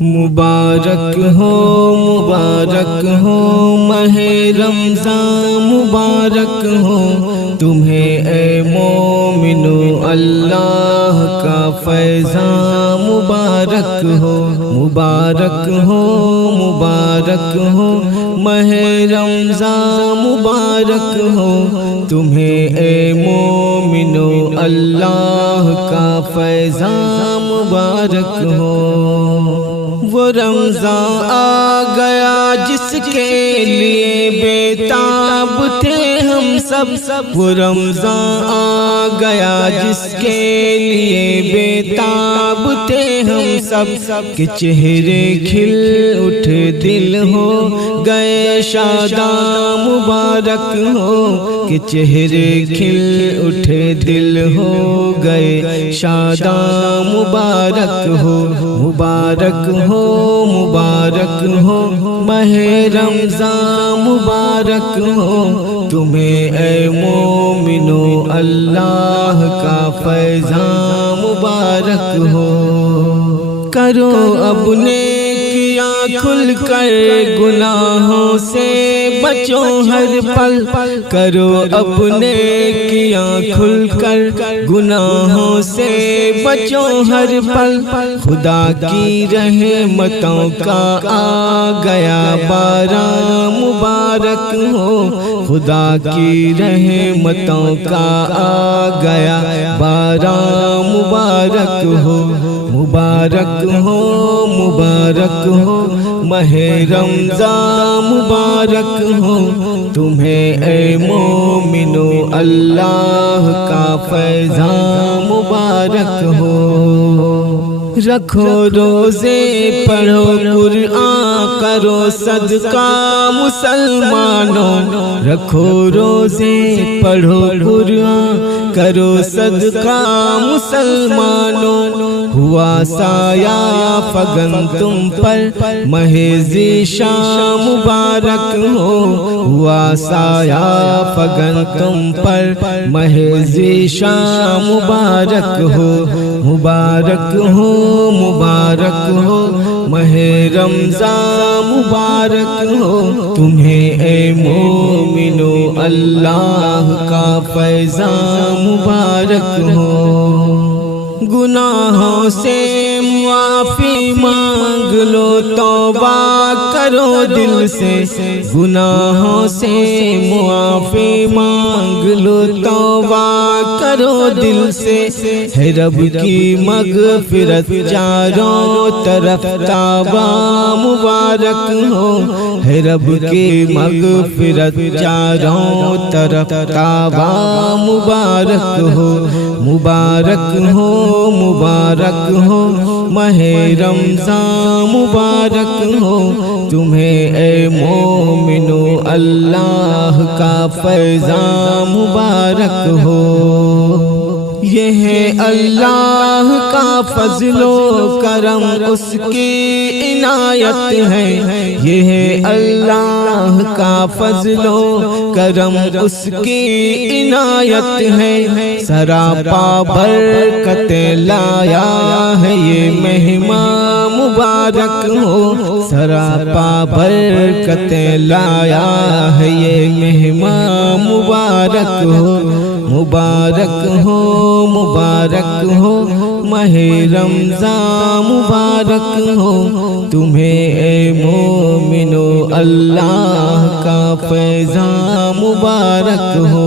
مبارک ہو ماہ رمضان مبارک ہو تمہیں اے مومنو اللہ کا فیضان مبارک ہو ماہ رمضان مبارک ہو تمہیں اے مومنو اللہ کا فیضان مبارک ہو۔ وہ رمضان آ گیا جس کے لیے بےتاب تھے ہم سب، وہ رمضان آ گیا جس کے لیے بےتاب تھے ہم سب، کہ چہرے کھل اٹھ دل ہو گئے شاداں مبارک ہو، کہ چہرے کھل اٹھ دل ہو گئے شاداں مبارک ہو ماہ رمضان مبارک ہو تمہیں اے مومنو اللہ کا فیضان مبارک ہو۔ کرو اب نیکیاں کھل کر گناہوں سے بچو ہر پل، کرو اب نیکیاں کھل کر گناہوں سے بچو ہر پل، خدا کی رحمتوں کا آ گیا باران مبارک ہو، خدا کی رحمتوں کا آ گیا باران مبارک ہو ماہ رمضان مبارک ہو تمہیں اے مومنو اللہ کا فیضان مبارک ہو۔ رکھو روزے پڑھو قرآن کرو صدقہ مسلمانوں، رکھو روزے پڑھو قرآن کرو صدقہ مسلمانوں، ہوا سایہ فگن تم پر ماہ ذیشان مبارک ہو، ہوا سایہ فگن تم پر ماہ ذیشان مبارک ہو ماہ رمضان مبارک ہو تمہیں اے مومنو اللہ کا فیضان مبارک ہو۔ گناہوں سے معافی مانگ لو توبہ کرو دل سے، گناہوں سے معافی مانگ لو توبہ کرو دل سے، ہے رب کی مغفرت چاروں طرف تابہ مبارک ہو، ہے رب کی مغفرت چاروں طرف تابہ مبارک ہو ماہ رمضان مبارک ہو تمہیں اے مومنو اللہ کا فیضان مبارک ہو۔ یہ ہے اللہ کا فضل و کرم اس کی عنایت ہے، یہ ہے اللہ کا فضل و کرم اس کی عنایت ہے، سراپا برکتیں لایا ہے یہ مہمان مبارک ہو، سراپا برکتیں لایا ہے یہ مہمان مبارک ہو ماہ رمضان مبارک ہو تمہیں اے مومنو اللہ کا فیضان مبارک ہو۔